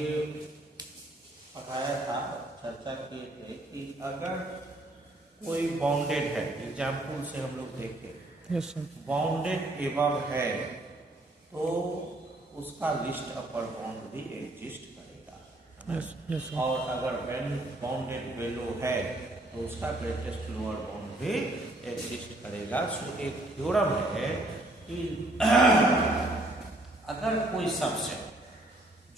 ये पढ़ाया था, चर्चा किए थे कि अगर कोई बाउंडेड है, एग्जाम्पल से हम लोग देखें, यस सर। बाउंडेड एबव है तो उसका लिस्ट अपर बाउंड भी एग्जिस्ट करेगा। Yes yes sir. और अगर बाउंडेड वैल्यू है तो उसका ग्रेटेस्ट लोअर बाउंड भी एग्जिस्ट करेगा। सो एक थ्योरम है कि अगर कोई सबसेट,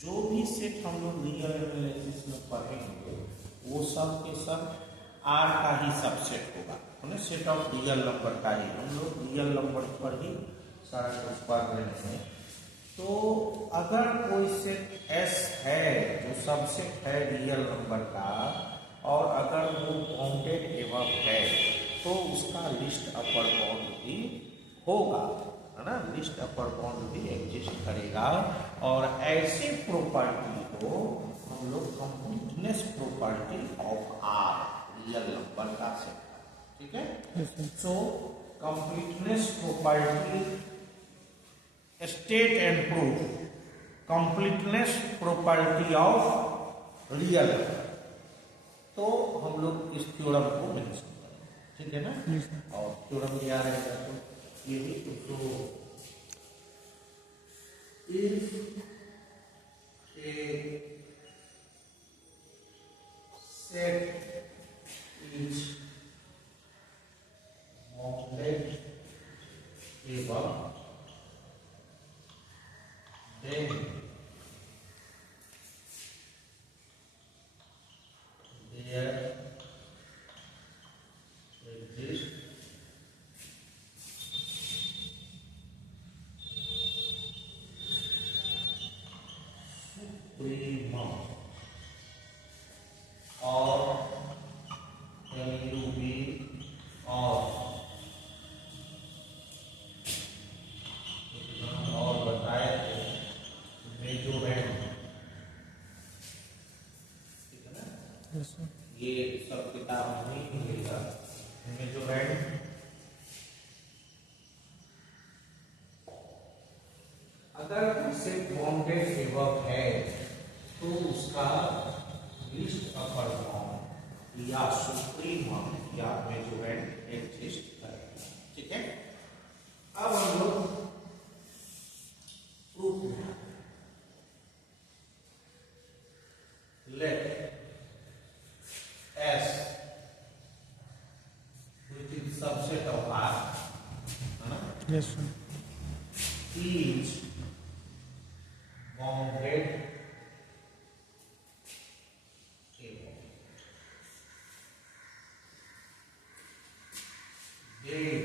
जो भी सेट हम लोग रियल एनालिसिस में पढ़ेंगे वो सब के सब आर का ही सबसेट होगा, है सेट ऑफ रियल नंबर का ही। हम लोग रियल नंबर पर ही सारा कुछ पढ़ रहे हैं। तो अगर कोई सेट एस है जो सबसेट है रियल नंबर का, और अगर वो बाउंडेड एबव है तो उसका लिस्ट अपर बाउंड भी होगा, है ना, लिस्ट अपर बाउंड भी एग्जिस्ट करेगा। और ऐसी प्रॉपर्टी को हम लोग completeness property of R, real number का सेट, ठीक है। So completeness property state and proof completeness property of real, तो हम लोग इस थ्योरम को मेंशन करेंगे, ठीक है ना। और थ्योरम क्या रहेगा, तो ये भी तो if A set is bounded above then there exists suprema or MUB और बताए थे मेजोरेंड, ठीक है ना। Yes sir. ये सब किताब नहीं मिलेगा। मेजोरेंड अगर उसे बाउंडेड एबव है तो उसका लिस्ट अपर बाउंड या सुप्रीम या मेजोरेंड एग्जिस्ट करेगा, ठीक है। अब हम लोग प्रूफ में let S which is subset of R, yes sir. is bounded above, then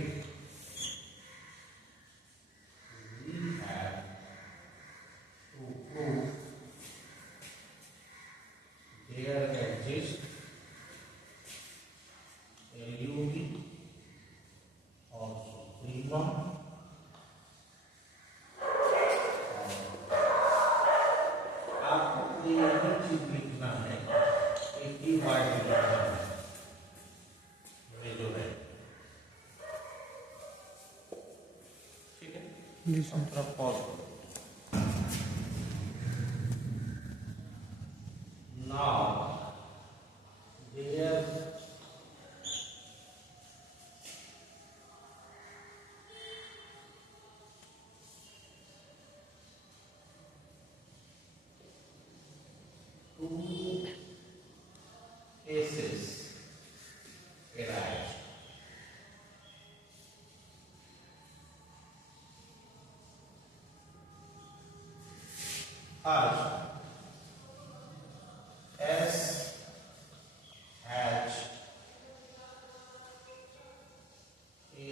we have to prove there exists LUV or supremum आपको यही चीज लिखना है, एक ही वर्ड लिखना है, ये जो है, ठीक है। जी सर। थोड़ा पॉज करो। Now there two cases arise. First, S has a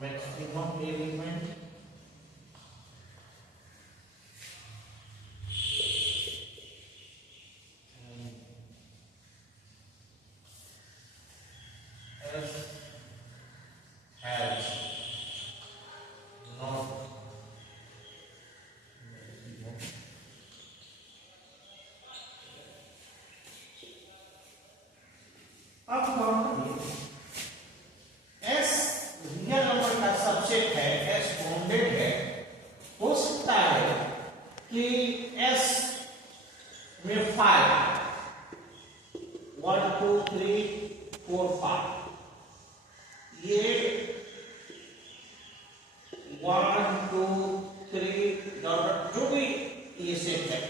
maximum element and S has not ये सेट है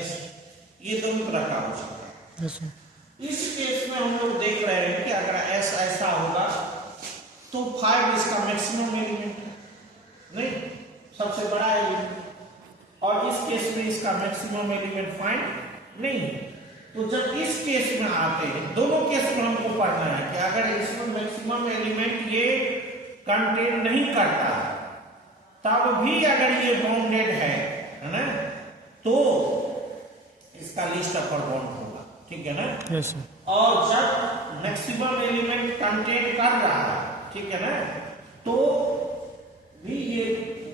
ऐसे, ये दोनों तरह का हो सकता है। Yes sir. इस केस में हम लोग देख रहे हैं कि अगर एस ऐसा होगा तो 5 इसका मैक्सिमम एलिमेंट है, नहीं सबसे बड़ा एलिमेंट, और इस केस में इसका मैक्सिमम एलिमेंट फाइंड नहीं है। तो जब इस केस में आते हैं, दोनों केस में हमको पढ़ना है कि अगर इसमें मैक्सिमम एलिमेंट ये कंटेन नहीं करता तब भी अगर ये बाउंडेड है ना, तो इसका लिस्ट अपर बाउंड होगा, ठीक है ना। Yes sir. और जब मैक्सिमम एलिमेंट कंटेन कर रहा है, ठीक है ना, तो भी ये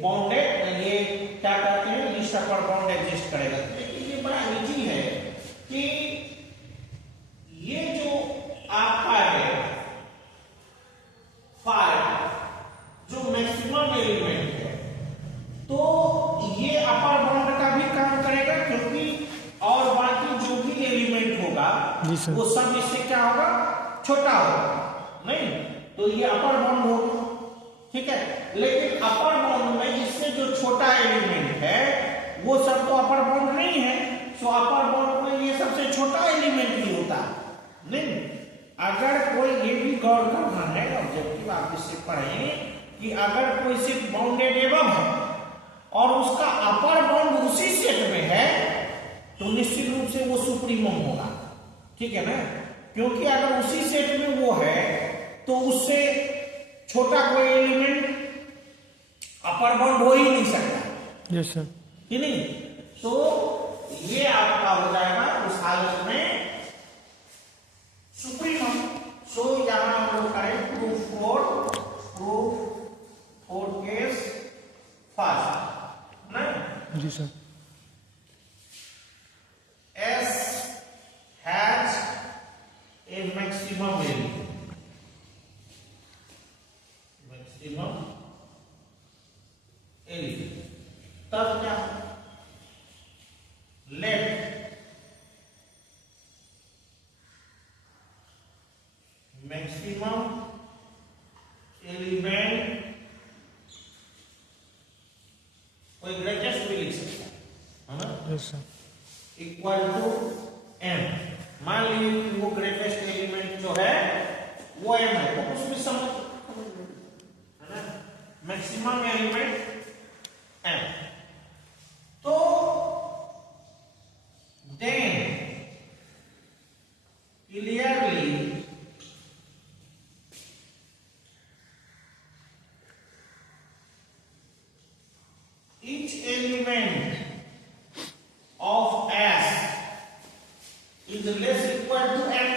बाउंडेड, ये क्या कहते हैं, लिस्ट अपर बाउंड एग्जिस्ट करेगा। लेकिन ये बड़ा इजी है कि ये जो आपका है 5 जो मैक्सिमम एलिमेंट है, तो ये अपर बाउंड का भी काम करेगा, क्योंकि और बाकी जो भी एलिमेंट होगा वो सब इससे क्या होगा, छोटा होगा, नहीं तो ये अपर बाउंड होगा, ठीक है। लेकिन अपर बाउंड में इससे जो छोटा एलिमेंट है वो सब तो अपर बाउंड नहीं है, सो अपर बाउंड में ये सबसे छोटा एलिमेंट ही होता है, नहीं। अगर कोई ये भी गौर करना है ऑब्जेक्टिव आप इससे पढ़ें कि अगर कोई सिर्फ बाउंडेड एबव है और उसका अपर बाउंड उसी सेट में है तो निश्चित रूप से वो सुप्रीमम होगा, ठीक है ना, क्योंकि अगर उसी सेट में वो है तो उससे छोटा कोई एलिमेंट अपर बाउंड हो ही नहीं सकता। Yes sir. कि नहीं, तो ये आपका हो जाएगा उस हालत में सुप्रीमम। सो यहां हम लोग करें प्रूफ फॉर केस फर्स्ट ना। जी sir. S has a maximum element, तब क्या, लेट मैक्सिमम एलिमेंट, कोई ग्रेटेस्ट भी लिख सकता है ना, yes sir. Equal to m। मान लीजिए कि वो ग्रेटेस्ट एलिमेंट जो है वो m है, तो उसमें समझ है ना, मैक्सिमम एलिमेंट m। तो then clearly each element of S is less equal to M।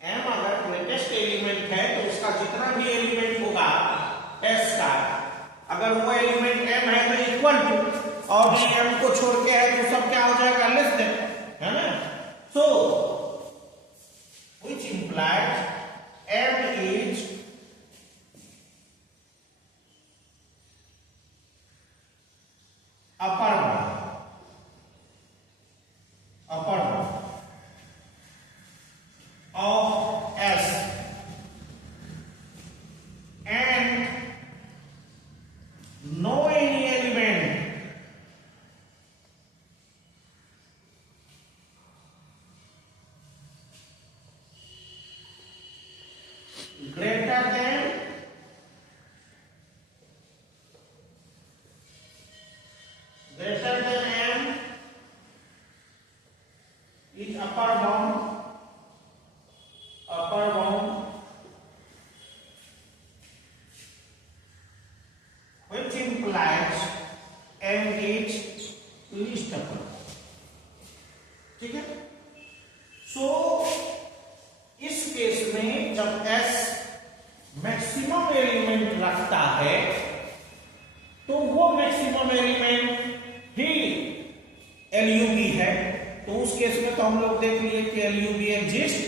M अगर ग्रेटेस्ट एलिमेंट है तो उसका जितना भी एलिमेंट होगा S का, अगर वो एलिमेंट M है तो इक्वल टू, और ये M को छोड़ के है तो सब क्या हो जाएगा, लेस देन, है ना। So which implies M is upper bound of S and no any element greater than M is upper bound, which implies M is least upper, ठीक है। सो इस केस में जब S मैक्सिमम एलिमेंट रखता है तो वो मैक्सिमम एलिमेंट ही LUB है, तो उस केस में तो हम लोग देख लिए कि LUB एग्जिस्ट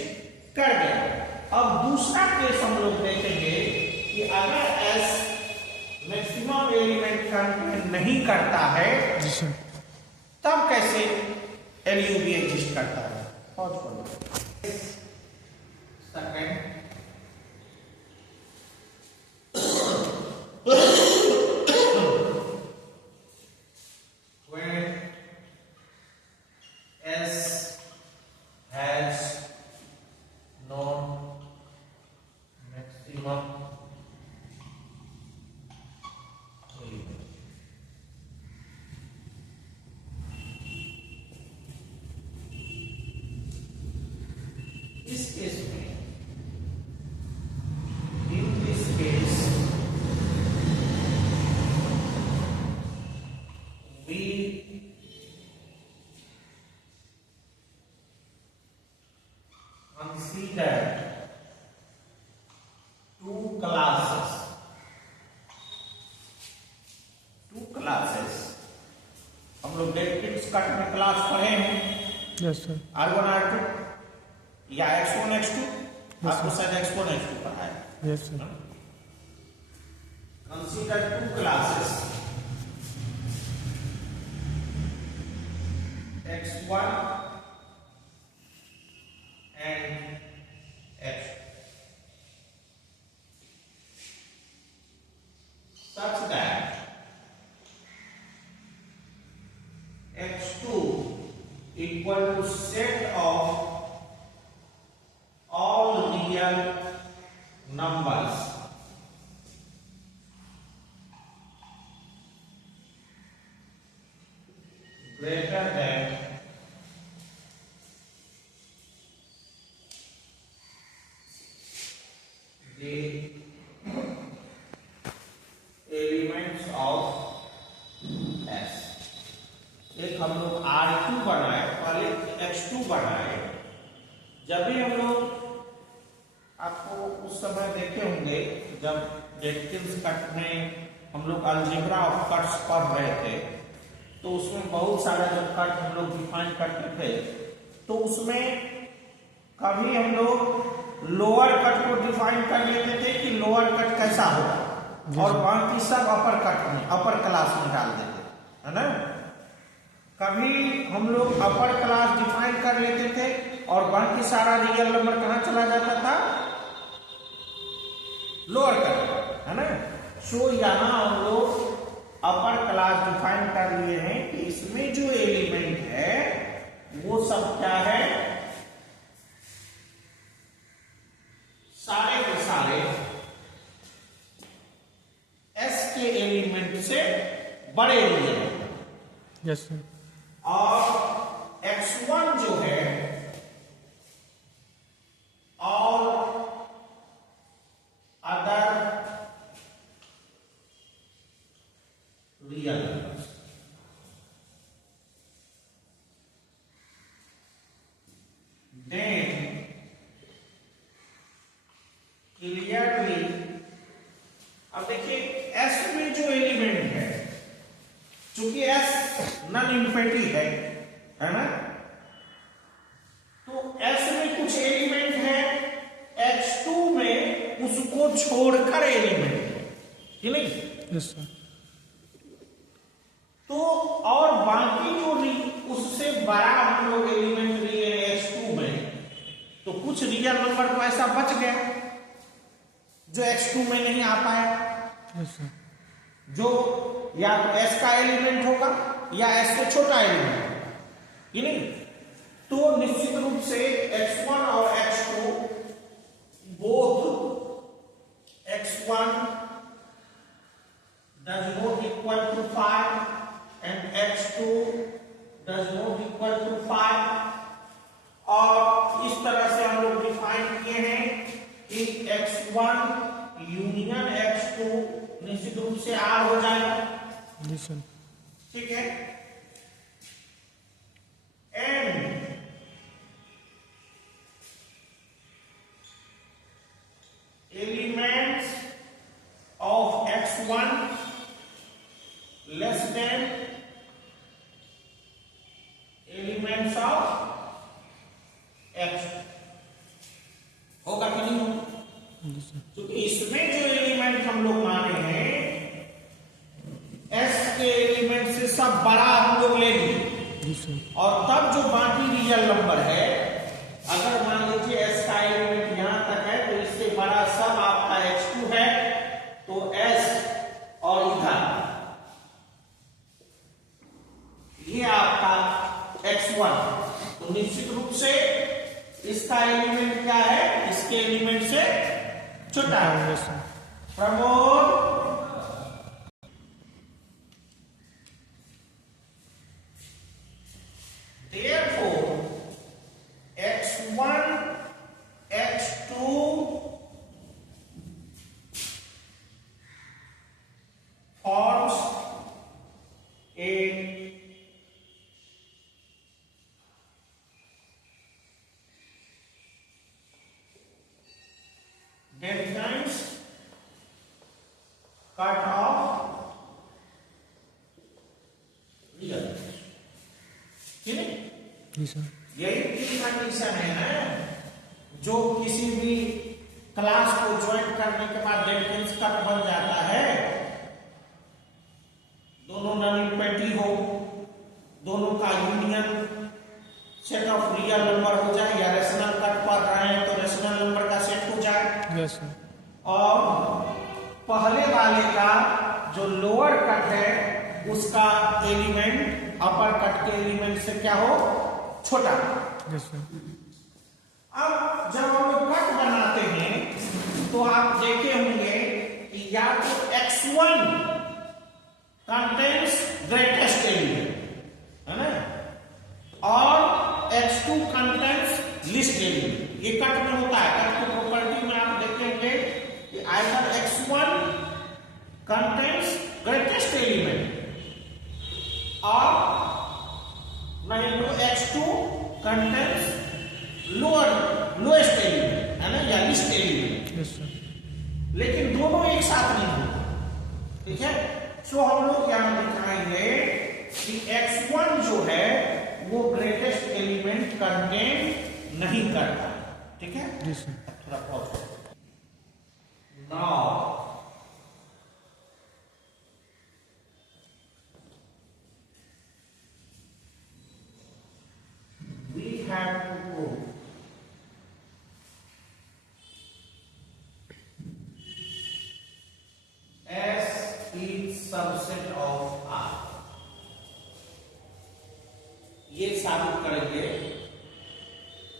कर गया। अब दूसरा केस हम लोग देखेंगे कि अगर S मैक्सिमम एलिमेंट कंटेन नहीं करता है तब कैसे LUB एग्जिस्ट करता है। पॉज कर लो। Second, when we consider two classes. हम लोग डेट कट में क्लास पढ़े हैं। Yes sir. R1 R2 या X1 X2, आपको शायद X1 X2 पढ़ा है। Yes sir. Consider two classes, X1 and X2, such that X2 equal to set of all real numbers greater than the elements of S। एक हम लोग R2 बनाए, पहले X2 बनाए। जब भी हम लोग, आपको उस समय देखे होंगे जब डेटिव्स कट में हम लोग अलजेब्रा ऑफ कट्स पढ़ रहे थे, तो उसमें बहुत सारा जब कट हम लोग डिफाइन करते थे, तो उसमें कभी हम लोग लोअर कट को डिफाइन कर लेते थे कि लोअर कट कैसा होगा, और बाकी सब अपर कट में, अपर क्लास में डाल देते, है ना। कभी हम लोग अपर क्लास डिफाइन कर लेते थे और बाकी सारा रियल नंबर कहां चला जाता था, लोअर कट, है ना। सो यहां हम लोग अपर क्लास डिफाइन कर लिए हैं कि इसमें जो एलिमेंट है वो सब क्या है, सारे के सारे S के एलिमेंट से बड़े रियल नंबर। Yes sir. और X1 जो है और other real numbers. Then clearly, अब देखिए S में जो एलिमेंट है, चूंकि S नॉन इन्फिनिटी है ना, तो S में कुछ एलिमेंट है, X2 में उसको छोड़कर एलिमेंट है कि नहीं। Yes sir. तो और बाकी जो उससे बड़ा हम लोग एलिमेंट लिए हैं X2 में, तो कुछ रियल नंबर तो ऐसा बच गया जो X2 में नहीं आ पाया। Yes sir. जो या तो S का एलिमेंट होगा या S से छोटा एलिमेंट होगा कि नहीं। तो निश्चित रूप से X1 और X2 both, X1 does not equal to 5 and X2 does not equal to 5, और इस तरह से हम लोग डिफाइन किए हैं कि X1 यूनियन X2 निश्चित रूप से R हो जाएगा। ठीक है। And elements of X1 less than elements of X2 होगा कि नहीं होगा। क्योंकि इसमें जो एलिमेंट हम लोग माने हैं S के एलिमेंट से सब बड़ा हम लोग ले लिए, और तब जो बाकी रियल नंबर है, अगर मान लीजिए S का एलिमेंट यहां तक है तो इससे बड़ा सब आपका X2 है, तो S और इधर ये आपका X1, तो निश्चित रूप से इसका एलिमेंट क्या है, इसके एलिमेंट से छोटा है। Pramod, therefore X1 X2 forms a जी सर। यही तीन कंडीशन है ना, जो किसी भी क्लास को ज्वाइन करने के बाद डेट कट बन जाता है। दोनों नलिटी हो, दोनों का union set of real number हो जाए, या रेशनल कट पढ़ रहे हैं तो रेशनल नंबर का सेट हो जाए। Yes sir. और पहले वाले का जो लोअर कट है उसका एलिमेंट अपर कट के एलिमेंट से क्या हो, छोटा। Yes sir. अब जब हम लोग कट बनाते हैं तो आप देखे होंगे कि या तो x1 कंटेन्स ग्रेटेस्ट एलिमेंट है ना, और x2 कंटेन्स लिस्ट एलिमेंट। ये कट में होता है। कट की प्रॉपर्टी में आप देखेंगे कि either x1 contains greatest element और नहीं तो x2 कंटेन्स लोएस्ट एलिमेंट है ना, या लिस्ट एलिमेंट। Yes sir. लेकिन दोनों एक साथ नहीं होते, ठीक है। सो हम लोग यहां दिखाएंगे कि x1 जो है वो ग्रेटेस्ट एलिमेंट कंटेन नहीं करता, ठीक है। जी सर। थोड़ा pause. Now we have to prove S is subset of R। ये साबित करेंगे,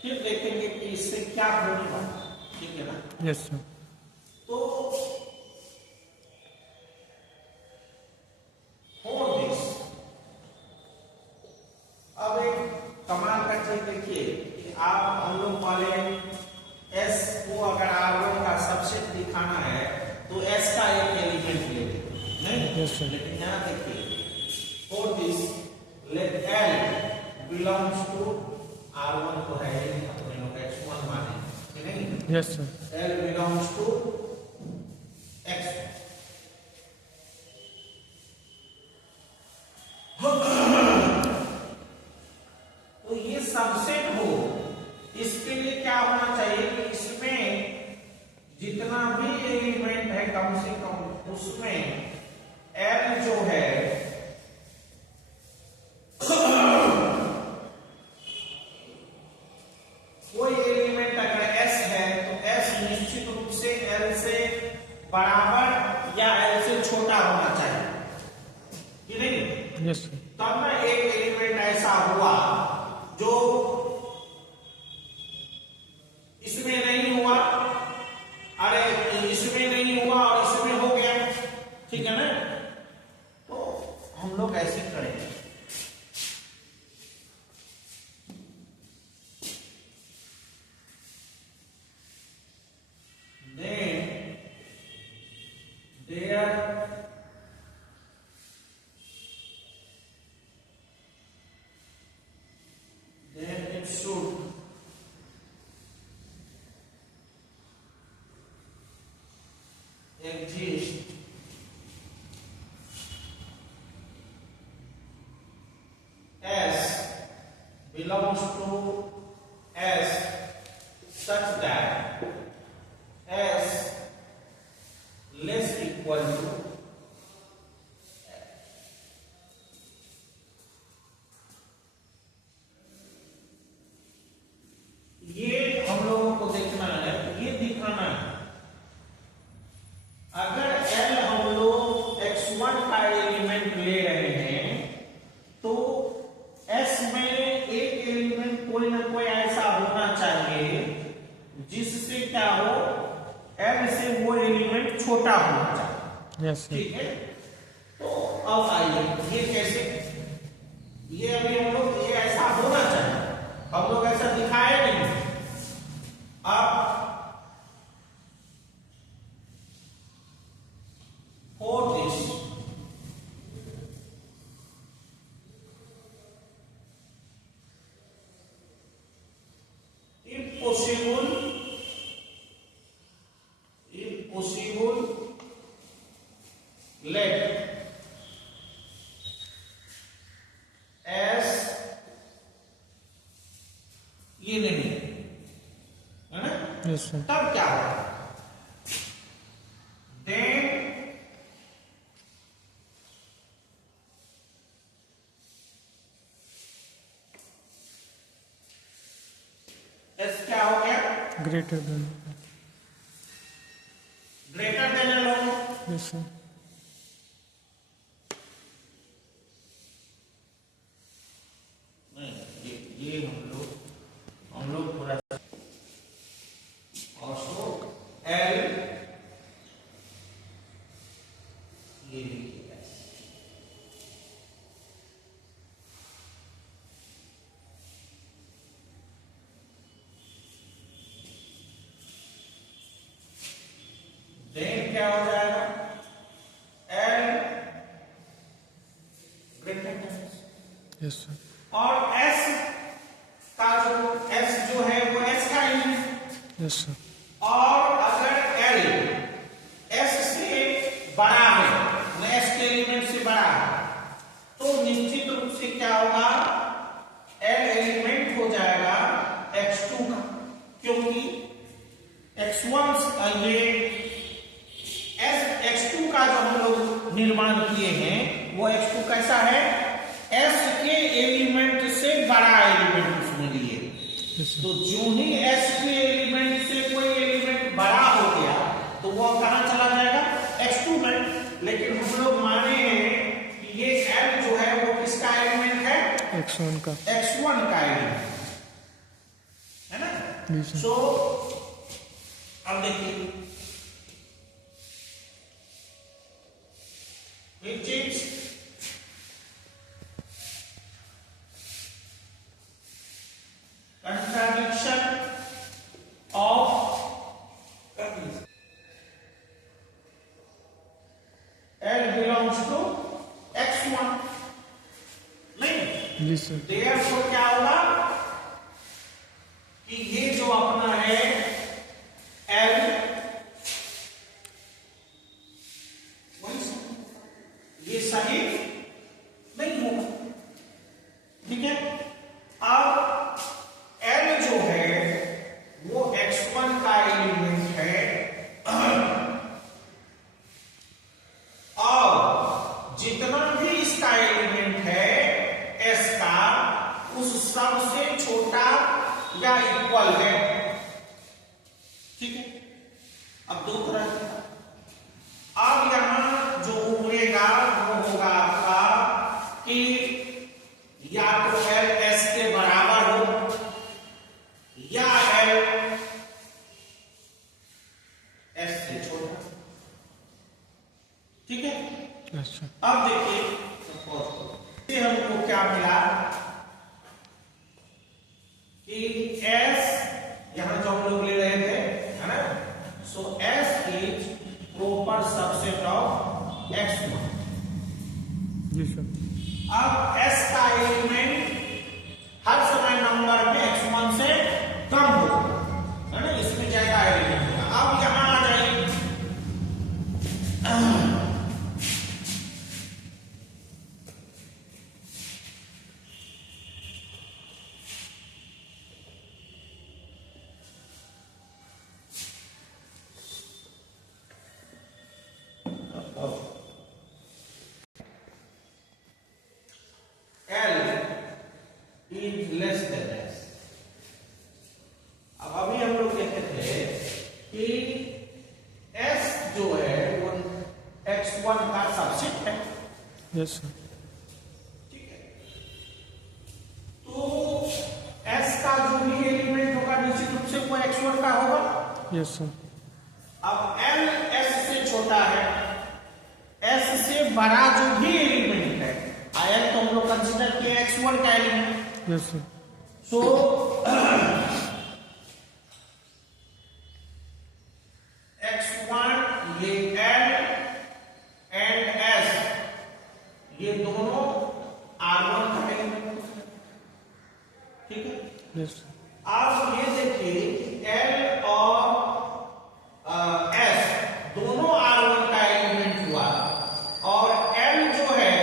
फिर देखेंगे कि इससे क्या होने वाला है, ठीक है ना। Yes sir. तो for this अब एक कमाल का चीज देखिए कि आप हम लोग वाले S को अगर R1 का सबसेट दिखाना है तो S का एक एलिमेंट ले नहीं। Yes sir. लेकिन यहाँ देखिए for this let L belongs to R1 तो है ही, अपने लोग X1 माने कि नहीं। Yes sir. L belongs to X। तो ये सबसेट हो, इसके लिए क्या होना चाहिए कि इसमें जितना भी एलिमेंट है कम से कम उसमें L जो है कोई एलिमेंट अगर S है तो S निश्चित रूप से L से बराबर या L से छोटा होना चाहिए कि नहीं। Yes sir. तब ना एक एलिमेंट ऐसा हुआ जो इसमें नहीं हुआ, अरे इसमें नहीं हुआ और इसमें हो गया, ठीक है ना। तो हम लोग ऐसे करेंगे। Then there it should exist S belongs to S such that S less equal to ये हम लोगों को देखना है, ये दिखाना है। अगर L हम लोग x1 का एलिमेंट ले रहे हैं तो S में एक एलिमेंट कोई ना कोई ऐसा होना चाहिए जिससे क्या हो, L से वो एलिमेंट छोटा होना चाहिए। Yes sir. ठीक है। तो अब आइए ये कैसे, ये अभी हम लोग ये ऐसा होना चाहिए, हम लोग ऐसा दिखाए नहीं। अब for this if possible let S yes sir, तब क्या होगा? देन एस क्या हो गया? ग्रेटर देन, ग्रेटर देन लो। यस सर, नहीं, ये हम लोग थोड़ा सा ऑल्सो एल ये लिखिएगा। देन क्या हो जाएगा? L greater than, yes sir, और एस का जो है वो एस का एलिमेंट, यस सर, और अगर एल एस से बड़ा है, एस के एलिमेंट से बड़ा है, तो निश्चित रूप से क्या होगा? एल एलिमेंट हो जाएगा x2 का, क्योंकि x1 ये x2 का जो हम लोग निर्माण किए हैं वो x2 कैसा है? s के एलिमेंट से बड़ा एलिमेंट उसमें लिए। यस तो सर, जो ही s के एलिमेंट से कोई एलिमेंट बड़ा हो गया तो वो कहां चला जाएगा? x2 में। लेकिन हम लोग माने हैं कि ये l जो है वो किसका एलिमेंट है? x1 का, x1 का एलिमेंट है ना। जी सर, सो अब देखिए, which is contradiction of L belongs to x1 नहीं। जी सर, Therefore क्या होगा कि ये जो अपना है L ये सही नहीं होगा, ठीक है। अब L जो है वो x1 का एलिमेंट है, और जितना भी इसका एलिमेंट है S का, उस सबसे छोटा या इक्वल है, ठीक है। अब दो तरह का, अब यहां जो उभरेगा वो होगा आपका कि या तो L S के बराबर हो या L S से छोटा, ठीक है। यस सर, अब देखिए सपोज से हमको क्या मिला कि S यहां जो हम लोग ले रहे थे, है ना। So S is proper subset of x1। जी सर, अब S का एलिमेंट हर समय नंबर में x1 से कम होगा, है ना, इसमें ज्यादा एलिमेंट होगा। अब यहां आ जाइए, L is less than S। अब अभी हम लोग कहते थे कि S जो है वो x1 का सबसेट है, यस सर, ठीक है। तो S का जो भी एलिमेंट होगा निश्चित रूप से वो x1 का होगा। यस सर, अब L S से छोटा है, S से बड़ा जो भी एलिमेंट है, L तो हम लोग कंसीडर किए x1 का एलिमेंट। यस सर, सो x1 ये L एंड S ये दोनों R1 का एलिमेंट, ठीक है। यस सर, आप ये देखिए कि L और S दोनों R1 का एलिमेंट हुआ, और L जो है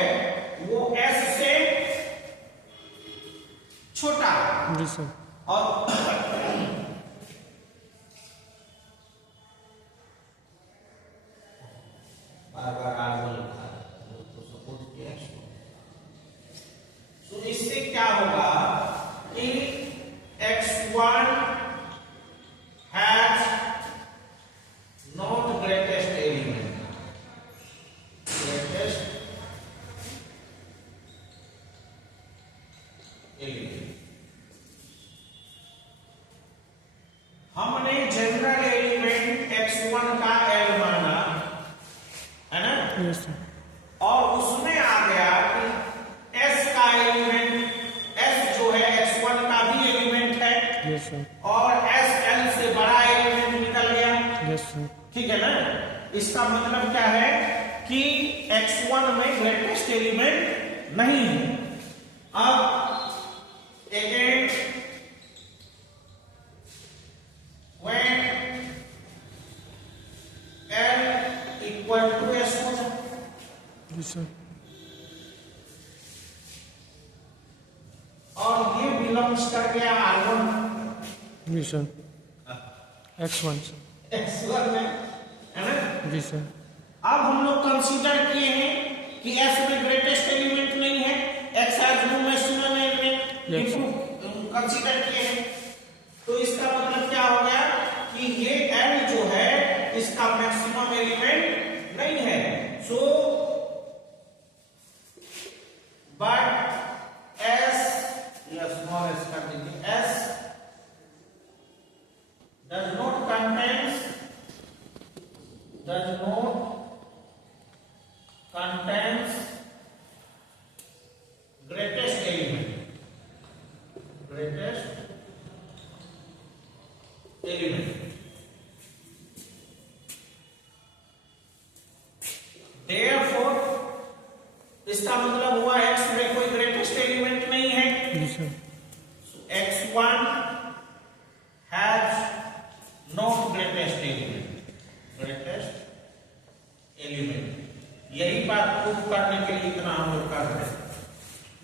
वो S से छोटा, जी सर, और एलिमेंट। हमने जनरल एलिमेंट x1 का L माना है ना, यस सर, और उसमें आ गया कि S का एलिमेंट, S जो है x1 का भी एलिमेंट है, यस सर, और S L से बड़ा एलिमेंट निकल गया। यस सर, ठीक है ना। इसका मतलब क्या है कि x1 में ग्रेटेस्ट एलिमेंट नहीं है। अब again when L equal to S हो जाए, यस सर, और ये बिलोंग्स कर गया R1 yes sir, x1 sir, x1 में, है ना। जी सर, अब हम लोग कंसीडर किए हैं कि S में ग्रेटेस्ट एलिमेंट नहीं है, X has no maximum element, Yes. Consider किए हैं। तो इसका मतलब क्या हो गया कि ये L जो है इसका मैक्सिमम एलिमेंट नहीं है। सो बट S या स्मॉल s कर दीजिए, S does not contains greatest element, therefore इसका मतलब हुआ x में कोई ग्रेटेस्ट एलिमेंट नहीं है। जी sir, x1 has no greatest element। यही बात प्रूव करने के लिए इतना हम लोग कर रहे हैं।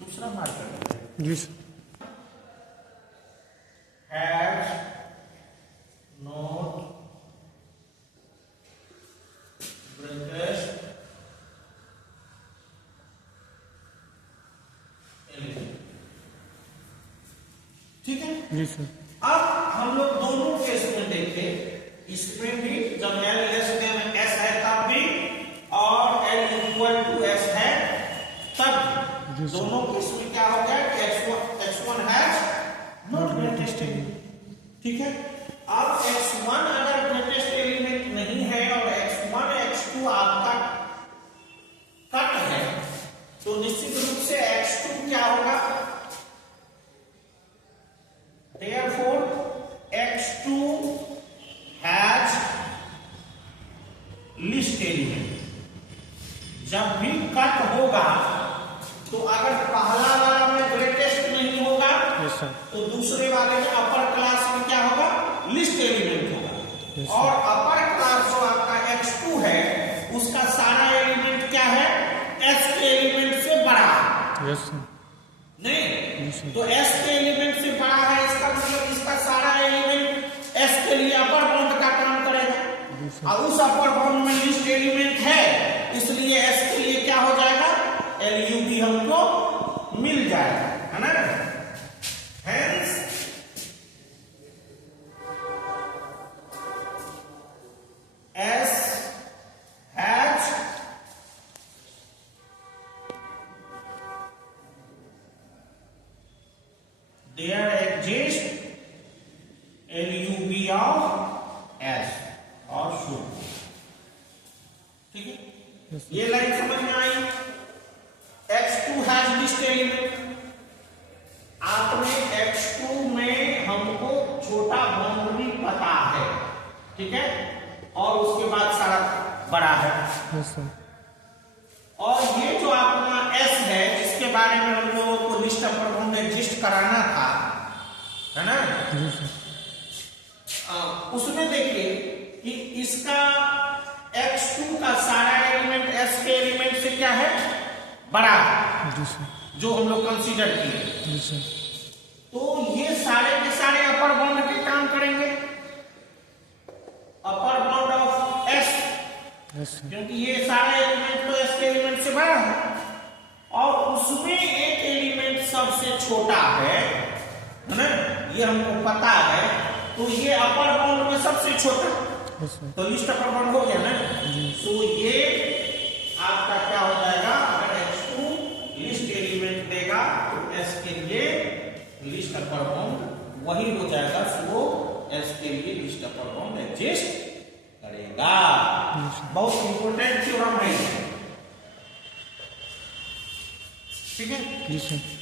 दूसरा बात करते हैं, जी sir, has no greatest element। ठीक है। जी सर, अब हम लोग दोनों केस में देखे, इसमें भी जब L लेस देन S है तब भी, और L इक्वल टू S है तब भी। दोनों केस में क्या हो गया कि x1 has not greatest element. ठीक है। अब x1 अगर ग्रेटेस्ट एलिमेंट नहीं है और x1 x2 आपका कट है, तो निश्चित रूप से x2 क्या होगा, therefore x2 has least element। जब भी कट होगा तो अगर पहला वाला में ग्रेटेस्ट नहीं होगा, यस सर, तो दूसरे वाले में अपर क्लास में क्या होगा, लिस्ट एलिमेंट होगा। Yes, और अपर क्लास जो आपका x2 है उसका सारा एलिमेंट क्या है, S के एलिमेंट से बड़ा है। यस सर, नहीं, Yes, sir. तो S के एलिमेंट से बड़ा है, इसका मतलब इसका सारा एलिमेंट S के लिए अपर बाउंड का काम करेगा। Yes, sir. और उस अपर बाउंड में लिस्ट एलिमेंट है, इसलिए S के लिए क्या हो जाएगा, LUB हमको मिल जाएगा, है ना। Hence S has there exists LUB of S और शुरू। ठीक है। Yes, sir. ये लाइन समझ में आई। x2 has list element। आपने x2 में हमको छोटा बाउंड्री पता है, ठीक है, और उसके बाद सारा बड़ा है। यस सर, और ये जो अपना S है जिसके बारे में हम लोगों को लिस्ट अपर बाउंड एग्जिस्ट कराना था, है ना, जी सर, उसमें देखिए कि इसका x2 का सारा एलिमेंट S के एलिमेंट से क्या है, बड़ा है, जी सर, जो हम लोग कंसीडर किए। जी सर, तो ये सारे के सारे अपर बाउंड के काम करेंगे, upper bound of S, yes sir, क्योंकि ये सारे एलिमेंट तो S के एलिमेंट से बड़ा है, और उसमें एक एलिमेंट सबसे छोटा है ना, ये हमको पता है। तो ये अपर बाउंड में सबसे छोटा, यस सर, तो लिस्ट अपर बाउंड हो गया ना। तो ये आपका क्या हो जाएगा, अगर x2 लिस्ट एलिमेंट देगा तो S के लिए लिस्ट अपर बाउंड वही हो जाएगा, सो एस के लिए लिस्ट अपर बाउंड एग्जिस्ट करेगा। बहुत इंपॉर्टेंट थ्योरम है, ठीक है। जी सर।